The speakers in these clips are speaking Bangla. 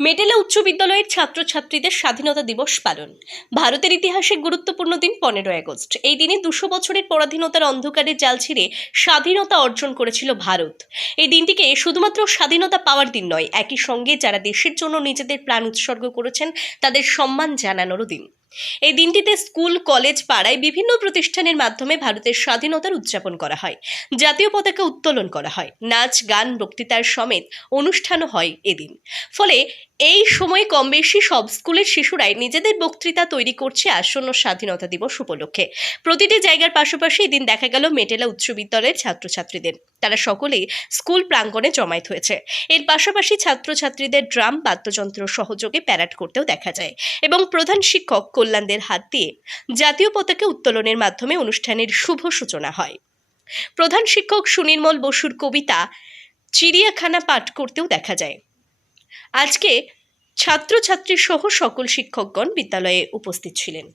মেটেলা উচ্চ বিদ্যালয়ের ছাত্রছাত্রীদের স্বাধীনতা দিবস পালন। ভারতের ইতিহাসে গুরুত্বপূর্ণ দিন পনেরোই আগস্ট। এই দিনে দুশো বছরের পরাধীনতার অন্ধকারে জাল ছিঁড়ে স্বাধীনতা অর্জন করেছিল ভারত। এই দিনটিকে শুধুমাত্র স্বাধীনতা পাওয়ার দিন নয়, একই সঙ্গে যারা দেশের জন্য নিজেদের প্রাণ উৎসর্গ করেছেন, তাদের সম্মান জানানোরও দিন। এই দিনটিতে স্কুল, কলেজ, পাড়ায় বিভিন্ন প্রতিষ্ঠানের মাধ্যমে ভারতের স্বাধীনতার উদযাপন করা হয়, জাতীয় পতাকা উত্তোলন করা হয়, নাচ, গান, বক্তৃতার সমেত অনুষ্ঠানও হয় এদিন। ফলে এই সময়ে কম বেশি সব স্কুলের শিশুরাই নিজেদের বক্তৃতা তৈরি করছে আসন্ন স্বাধীনতা দিবস উপলক্ষে। প্রতিটি জায়গার পাশাপাশি এদিন দেখা গেল মেটেলা উচ্চ বিদ্যালয়ের ছাত্রছাত্রীদের। তারা সকলেই স্কুল প্রাঙ্গণে জমায়েত হয়েছে। এর পাশাপাশি ছাত্রছাত্রীদের ড্রাম, বাদ্যযন্ত্র সহযোগে প্যারাড করতেও দেখা যায় এবং প্রধান শিক্ষক কল্যাণদের হাত দিয়ে জাতীয় পতাকা উত্তোলনের মাধ্যমে অনুষ্ঠানের শুভ সূচনা হয়। প্রধান শিক্ষক সুনির্মল বসুর কবিতা চিড়িয়াখানা পাঠ করতেও দেখা যায়। আজকে ছাত্রছাত্রী সহ সকল শিক্ষকগণ বিদ্যালয়ে উপস্থিত ছিলেন।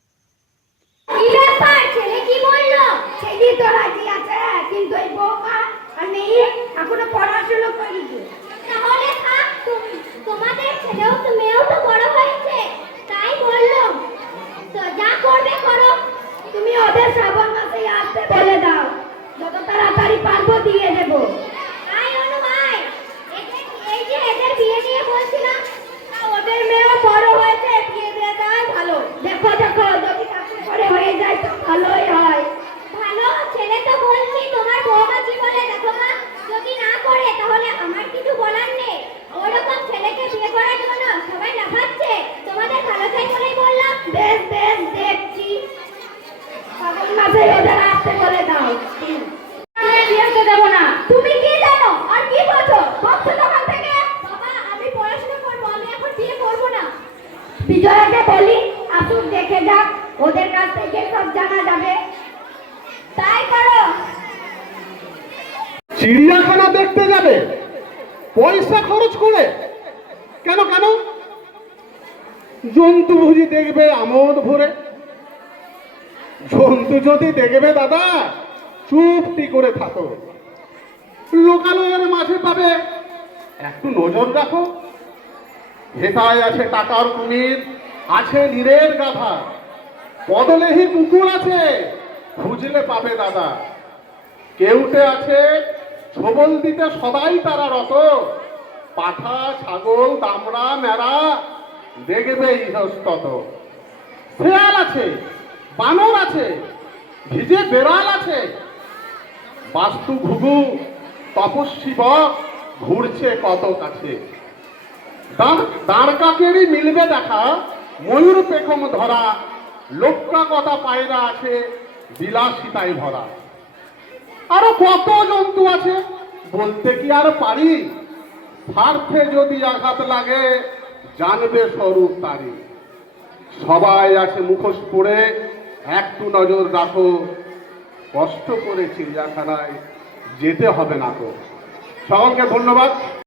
তুমি ওদের শ্রাবণ মাসে আসতে বলে দাও। যত তাড়াতাড়ি পারব দিয়ে দেবো আয় অনু আয় এদের- এই যে এদের বিয়ে নিয়ে বলছিলাম তা ওদের মেয়েও বড় হয়েছে বিয়ে দিয়ে দেওয়াই ভালো দেখো দেখো যদি কাছে করে হয়ে যায় তো ভালোই হয় ভালো ছেলে তো বলছি তোমার বৌমা কি বলে দেখো মা যদি না করে তাহলে আমার কিছু বলার নেই ওরকম ছেলেকে বিয়ে করার জন্য সবাই লাফাচ্ছে তোমাদের ভালো চাই বলেই বললাম বেশ বেশ দেখছি শ্রাবণ মাসে ওদের আসতে বলে দাও। আমি বিয়েতে দেবো না। তুমি কি জানো? আর কি বলছো? বলছো তখন থেকে? বাবা আমি পড়াশোনা করব আমি এখন বিয়ে করব না। বিজয়াকে বলি আসুক দেখে যাক ওদের কাছ থেকে সব জানা যাবে। তাই করো। চিড়িয়াখানা দেখতে যাবে। পয়সা খরচ করে। কেন কেন? জন্তু বুঝি দেখবে আমোদ ভরে। জন্তু যদি দেখবে দাদা, চুপটি করে থাকো। লোকালয়ের মাঝে পাবে, একটু নজর রাখো। হেতায় আছে টাকার কুমির, আছে নীরের গাধা। পদলেহি কুকুর আছে, খুঁজলে পাবে দাদা। কেউটে আছে, ছবল দিতে সদাই তারা রত। পাঠা, ছাগল, দামড়া মেরা দেখবে ইহস্তত। শেয়াল আছে বানর আছে, ভিজে বেড়াল আছে। বাস্তু ঘুঘু তপস্বী ঘুরছে কত কাছে। দাঁড়- দাঁড় কাকেরই মিলবে দেখা, ময়ূর পেখম ধরা লোক্কা কথা পায়রা আছে, বিলাসিতায় ভরা। আরও কত জন্তু আছে, বলতে কি আর পারি? স্বার্থে যদি আঘাত লাগে, জানবে স্বরূপ তারি। সবাই আছে মুখোশ পরে একটু নজর রাখো। কষ্ট করে চিড়িয়াখানায় যেতে হবে না তো। সকলকে ধন্যবাদ।